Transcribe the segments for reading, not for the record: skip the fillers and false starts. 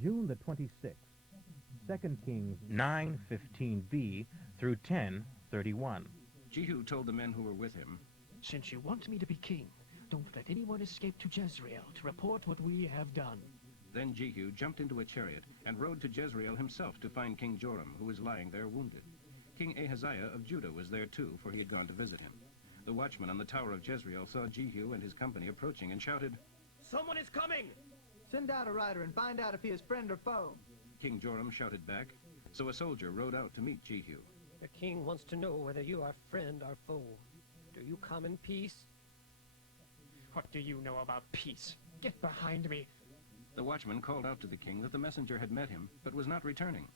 June the 26th, 2 Kings 9:15b through 10:31. Jehu told the men who were with him, Since you want me to be king, don't let anyone escape to Jezreel to report what we have done. Then Jehu jumped into a chariot and rode to Jezreel himself to find King Joram, who was lying there wounded. King Ahaziah of Judah was there too, for he had gone to visit him. The watchman on the tower of Jezreel saw Jehu and his company approaching and shouted, "Someone is coming!" Send out a rider and find out if he is friend or foe. King Joram shouted back, so a soldier rode out to meet Jehu. The king wants to know whether you are friend or foe. Do you come in peace? What do you know about peace? Get behind me. The watchman called out to the king that the messenger had met him, but was not returning.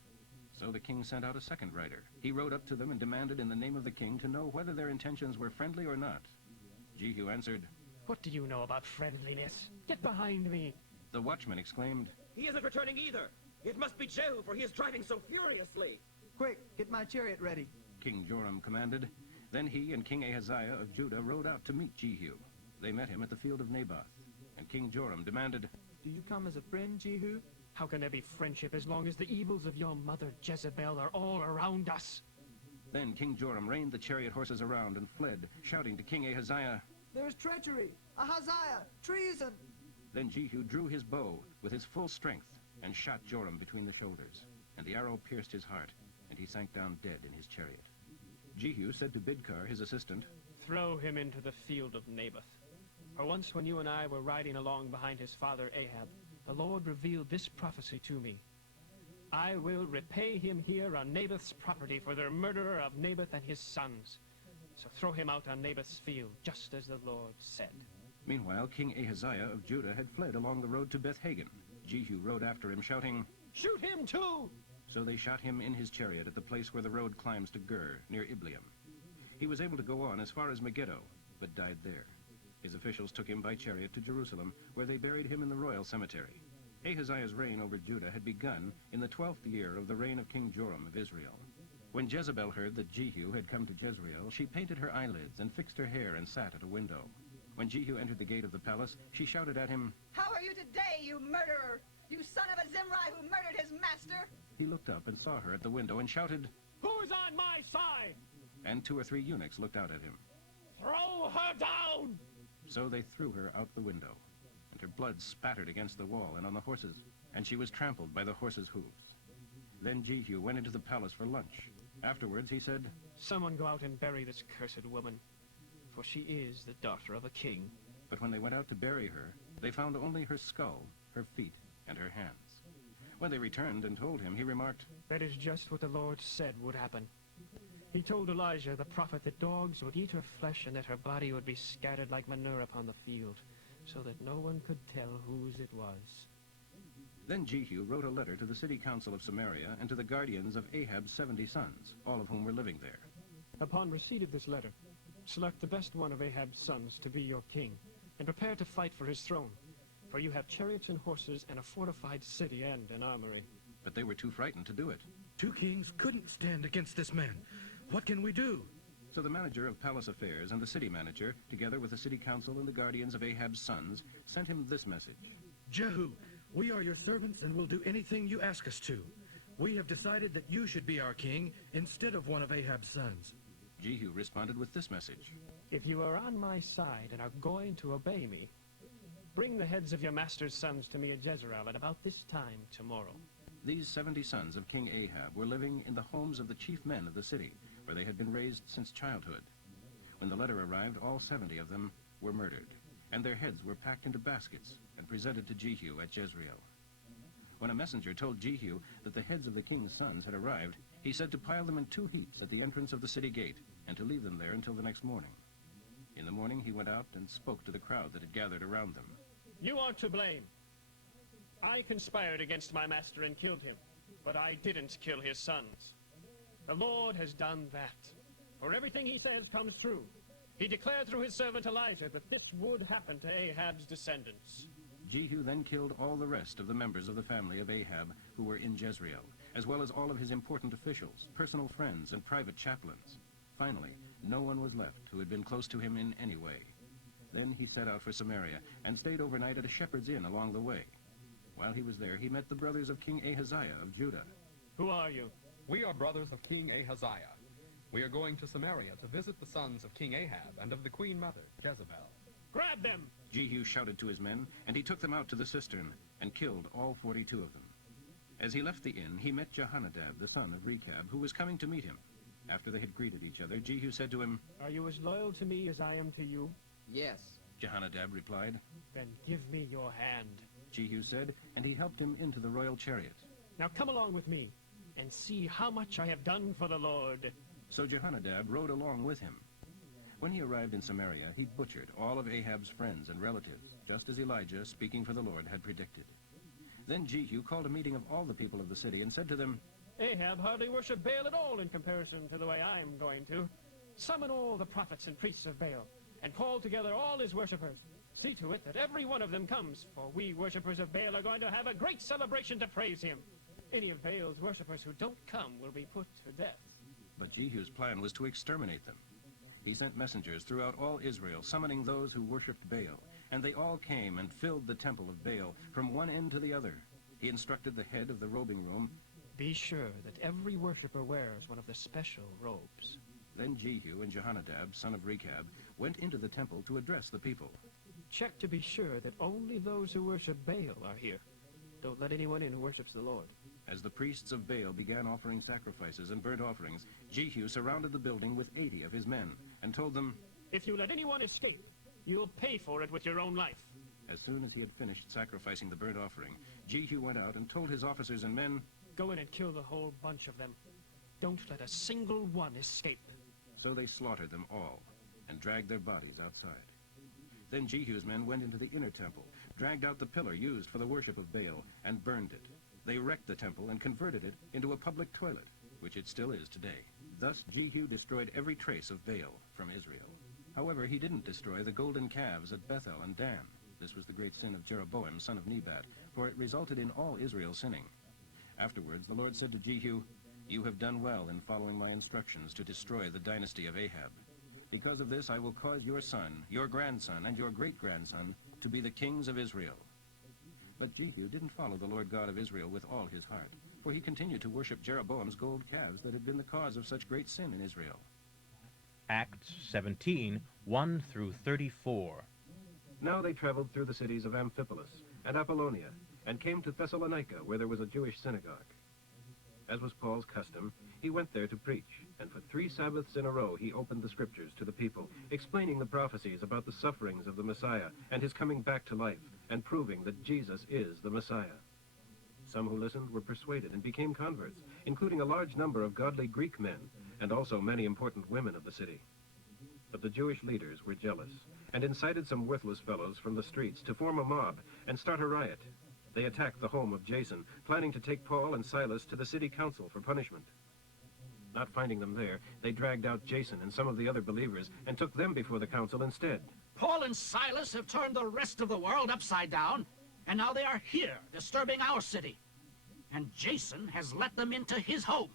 So the king sent out a second rider. He rode up to them and demanded in the name of the king to know whether their intentions were friendly or not. Jehu answered, What do you know about friendliness? Get behind me. The watchman exclaimed, "He isn't returning either. It must be Jehu, for he is driving so furiously." Quick, get my chariot ready. King Joram commanded. Then he and King Ahaziah of Judah rode out to meet Jehu. They met him at the field of Naboth. And King Joram demanded, Do you come as a friend, Jehu? How can there be friendship as long as the evils of your mother Jezebel are all around us? Then King Joram reined the chariot horses around and fled, shouting to King Ahaziah. There is treachery! Ahaziah! Treason! Then Jehu drew his bow with his full strength and shot Joram between the shoulders. And the arrow pierced his heart, and he sank down dead in his chariot. Jehu said to Bidkar, his assistant, Throw him into the field of Naboth. For once when you and I were riding along behind his father Ahab, the Lord revealed this prophecy to me. I will repay him here on Naboth's property for the murderer of Naboth and his sons. So throw him out on Naboth's field, just as the Lord said. Meanwhile, King Ahaziah of Judah had fled along the road to Beth-Hagan. Jehu rode after him, shouting, Shoot him too! So they shot him in his chariot at the place where the road climbs to Gur, near Ibleam. He was able to go on as far as Megiddo, but died there. His officials took him by chariot to Jerusalem, where they buried him in the royal cemetery. Ahaziah's reign over Judah had begun in the 12th year of the reign of King Joram of Israel. When Jezebel heard that Jehu had come to Jezreel, she painted her eyelids and fixed her hair and sat at a window. When Jehu entered the gate of the palace, she shouted at him, How are you today, you murderer? You son of a Zimri who murdered his master? He looked up and saw her at the window and shouted, Who's on my side? And 2 or 3 eunuchs looked out at him. Throw her down! So they threw her out the window, and her blood spattered against the wall and on the horses, and she was trampled by the horses' hooves. Then Jehu went into the palace for lunch. Afterwards he said, Someone go out and bury this cursed woman, for she is the daughter of a king. But when they went out to bury her, they found only her skull, her feet, and her hands. When they returned and told him, he remarked, That is just what the Lord said would happen. He told Elijah the prophet that dogs would eat her flesh and that her body would be scattered like manure upon the field, so that no one could tell whose it was. Then Jehu wrote a letter to the city council of Samaria and to the guardians of Ahab's 70 sons, all of whom were living there. Upon receipt of this letter, select the best one of Ahab's sons to be your king, and prepare to fight for his throne, for you have chariots and horses and a fortified city and an armory. But they were too frightened to do it. 2 kings couldn't stand against this man. What can we do? So the manager of palace affairs and the city manager, together with the city council and the guardians of Ahab's sons, sent him this message. Jehu, we are your servants and will do anything you ask us to. We have decided that you should be our king instead of one of Ahab's sons. Jehu responded with this message. If you are on my side and are going to obey me, bring the heads of your master's sons to me at Jezreel at about this time tomorrow. These 70 sons of King Ahab were living in the homes of the chief men of the city, where they had been raised since childhood. When the letter arrived, all 70 of them were murdered, and their heads were packed into baskets and presented to Jehu at Jezreel. When a messenger told Jehu that the heads of the king's sons had arrived, he said to pile them in 2 heaps at the entrance of the city gate, and to leave them there until the next morning. In the morning he went out and spoke to the crowd that had gathered around them. You are to blame. I conspired against my master and killed him, but I didn't kill his sons. The Lord has done that. For everything he says comes true. He declared through his servant Elijah that this would happen to Ahab's descendants. Jehu then killed all the rest of the members of the family of Ahab who were in Jezreel, as well as all of his important officials, personal friends, and private chaplains. Finally, no one was left who had been close to him in any way. Then he set out for Samaria and stayed overnight at a shepherd's inn along the way. While he was there, he met the brothers of King Ahaziah of Judah. Who are you? We are brothers of King Ahaziah. We are going to Samaria to visit the sons of King Ahab and of the queen mother, Jezebel. Grab them! Jehu shouted to his men, and he took them out to the cistern and killed all 42 of them. As he left the inn, he met Jehonadab, the son of Rechab, who was coming to meet him. After they had greeted each other, Jehu said to him, Are you as loyal to me as I am to you? Yes. Jehonadab replied. Then give me your hand. Jehu said, and he helped him into the royal chariot. Now come along with me and see how much I have done for the Lord. So Jehonadab rode along with him. When he arrived in Samaria, he butchered all of Ahab's friends and relatives, just as Elijah, speaking for the Lord, had predicted. Then Jehu called a meeting of all the people of the city and said to them, Ahab hardly worshipped Baal at all in comparison to the way I am going to. Summon all the prophets and priests of Baal, and call together all his worshippers. See to it that every one of them comes, for we worshippers of Baal are going to have a great celebration to praise him. Any of Baal's worshippers who don't come will be put to death. But Jehu's plan was to exterminate them. He sent messengers throughout all Israel, summoning those who worshipped Baal, and they all came and filled the temple of Baal from one end to the other. He instructed the head of the robing room, Be sure that every worshipper wears one of the special robes. Then Jehu and Jehonadab, son of Rechab, went into the temple to address the people. Check to be sure that only those who worship Baal are here. Don't let anyone in who worships the Lord. As the priests of Baal began offering sacrifices and burnt offerings, Jehu surrounded the building with 80 of his men and told them, If you let anyone escape, you'll pay for it with your own life. As soon as he had finished sacrificing the burnt offering, Jehu went out and told his officers and men, Go in and kill the whole bunch of them. Don't let a single one escape. So they slaughtered them all and dragged their bodies outside. Then Jehu's men went into the inner temple, dragged out the pillar used for the worship of Baal, and burned it. They wrecked the temple and converted it into a public toilet, which it still is today. Thus Jehu destroyed every trace of Baal from Israel. However, he didn't destroy the golden calves at Bethel and Dan. This was the great sin of Jeroboam, son of Nebat, for it resulted in all Israel sinning. Afterwards, the Lord said to Jehu, You have done well in following my instructions to destroy the dynasty of Ahab. Because of this, I will cause your son, your grandson, and your great-grandson to be the kings of Israel. But Jehu didn't follow the Lord God of Israel with all his heart, for he continued to worship Jeroboam's gold calves that had been the cause of such great sin in Israel. Acts 17, 1 through 34. Now they traveled through the cities of Amphipolis and Apollonia, and came to Thessalonica, where there was a Jewish synagogue. As was Paul's custom, he went there to preach, and for 3 Sabbaths in a row he opened the scriptures to the people, explaining the prophecies about the sufferings of the Messiah and his coming back to life, and proving that Jesus is the Messiah. Some who listened were persuaded and became converts, including a large number of godly Greek men, and also many important women of the city. But the Jewish leaders were jealous, and incited some worthless fellows from the streets to form a mob and start a riot. They attacked the home of Jason, planning to take Paul and Silas to the city council for punishment. Not finding them there, they dragged out Jason and some of the other believers and took them before the council instead. Paul and Silas have turned the rest of the world upside down, and now they are here, disturbing our city. And Jason has let them into his home.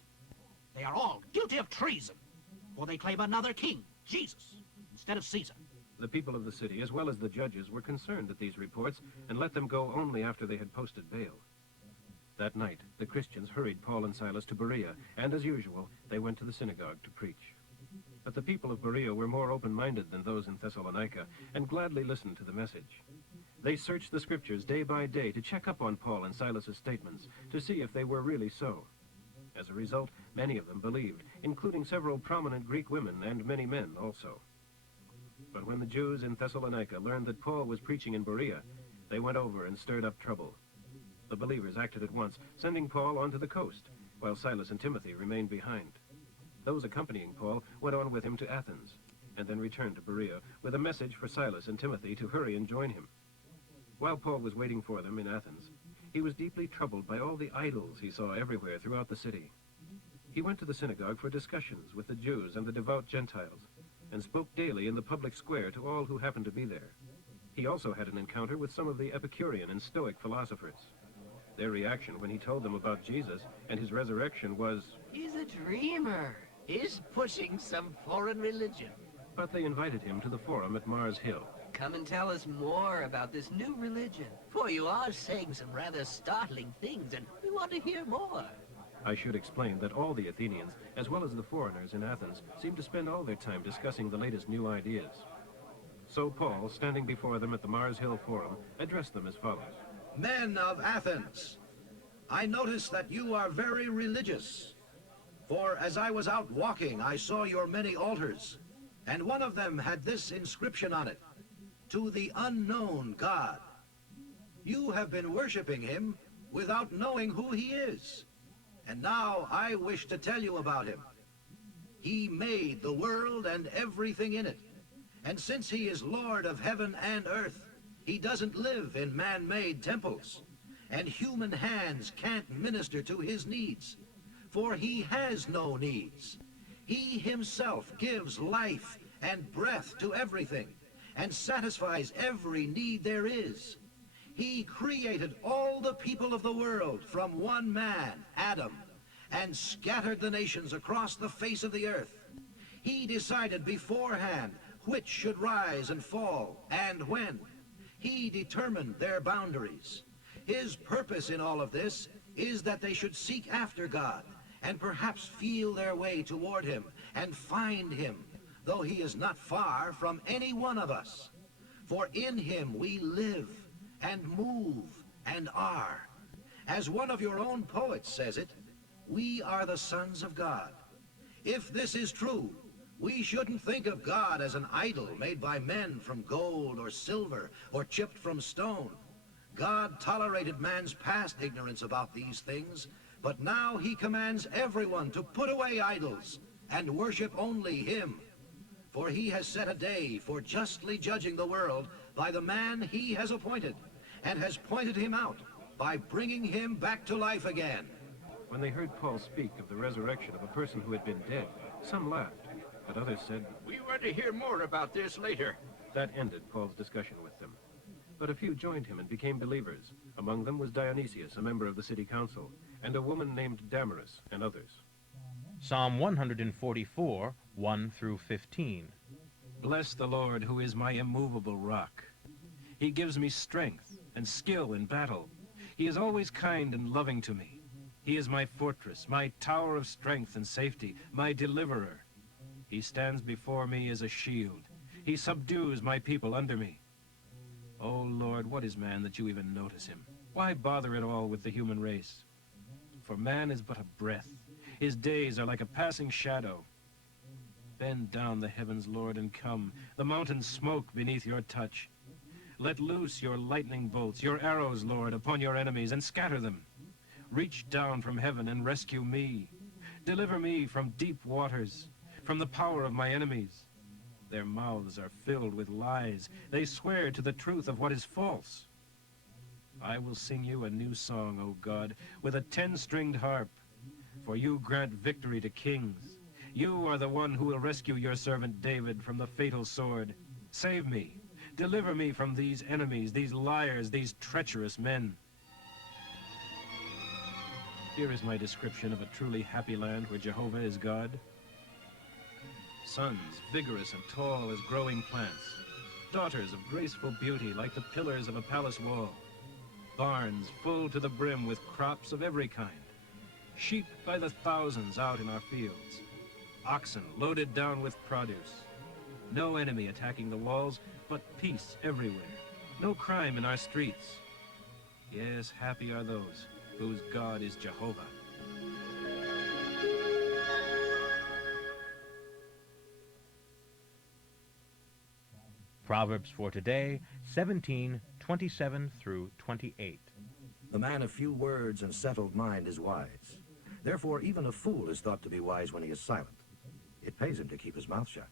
They are all guilty of treason, for they claim another king, Jesus, instead of Caesar. The people of the city, as well as the judges, were concerned at these reports and let them go only after they had posted bail. That night, the Christians hurried Paul and Silas to Berea, and as usual, they went to the synagogue to preach. But the people of Berea were more open-minded than those in Thessalonica, and gladly listened to the message. They searched the scriptures day by day to check up on Paul and Silas's statements, to see if they were really so. As a result, many of them believed, including several prominent Greek women and many men also. But when the Jews in Thessalonica learned that Paul was preaching in Berea, they went over and stirred up trouble. The believers acted at once, sending Paul onto the coast, while Silas and Timothy remained behind. Those accompanying Paul went on with him to Athens, and then returned to Berea with a message for Silas and Timothy to hurry and join him. While Paul was waiting for them in Athens, he was deeply troubled by all the idols he saw everywhere throughout the city. He went to the synagogue for discussions with the Jews and the devout Gentiles, and spoke daily in the public square to all who happened to be there. He also had an encounter with some of the Epicurean and Stoic philosophers. Their reaction when he told them about Jesus and his resurrection was, He's a dreamer. He's pushing some foreign religion. But they invited him to the forum at Mars Hill. come and tell us more about this new religion? For you are saying some rather startling things, and we want to hear more. I should explain that all the Athenians, as well as the foreigners in Athens, seem to spend all their time discussing the latest new ideas. So Paul, standing before them at the Mars Hill Forum, addressed them as follows. Men of Athens, I notice that you are very religious. For as I was out walking, I saw your many altars, and one of them had this inscription on it, "To the unknown God." You have been worshiping him without knowing who he is. And now I wish to tell you about him. He made the world and everything in it. And since he is Lord of heaven and earth, he doesn't live in man-made temples. And human hands can't minister to his needs, for he has no needs. He himself gives life and breath to everything, and satisfies every need there is. He created all the people of the world from one man, Adam, and scattered the nations across the face of the earth. He decided beforehand which should rise and fall, and when. He determined their boundaries. His purpose in all of this is that they should seek after God, and perhaps feel their way toward him, and find him, though he is not far from any one of us. For in him we live, and move, and are. As one of your own poets says it, we are the sons of God. If this is true, we shouldn't think of God as an idol made by men from gold or silver or chipped from stone. God tolerated man's past ignorance about these things, but now he commands everyone to put away idols and worship only him. For he has set a day for justly judging the world by the man he has appointed, and has pointed him out by bringing him back to life again. When they heard Paul speak of the resurrection of a person who had been dead, some laughed, but others said, "We want to hear more about this later." That ended Paul's discussion with them. But a few joined him and became believers. Among them was Dionysius, a member of the city council, and a woman named Damaris, and others. Psalm 144, 1 through 15. Bless the Lord, who is my immovable rock. He gives me strength and skill in battle. He is always kind and loving to me. He is my fortress, my tower of strength and safety, my deliverer. He stands before me as a shield. He subdues my people under me. Oh, Lord, what is man that you even notice him? Why bother at all with the human race? For man is but a breath. His days are like a passing shadow. Bend down the heavens, Lord, and come. The mountains smoke beneath your touch. Let loose your lightning bolts, your arrows, Lord, upon your enemies, and scatter them. Reach down from heaven and rescue me. Deliver me from deep waters, from the power of my enemies. Their mouths are filled with lies. They swear to the truth of what is false. I will sing you a new song, O God, with a 10-stringed harp. For you grant victory to kings. You are the one who will rescue your servant David from the fatal sword. Save me. Deliver me from these enemies, these liars, these treacherous men. Here is my description of a truly happy land where Jehovah is God. Sons, vigorous and tall as growing plants. Daughters of graceful beauty like the pillars of a palace wall. Barns full to the brim with crops of every kind. Sheep by the thousands out in our fields. Oxen loaded down with produce. No enemy attacking the walls, but peace everywhere. No crime in our streets. Yes, happy are those whose God is Jehovah. Proverbs for today, 17:27 through 28. The man of few words and settled mind is wise. Therefore, even a fool is thought to be wise when he is silent. It pays him to keep his mouth shut.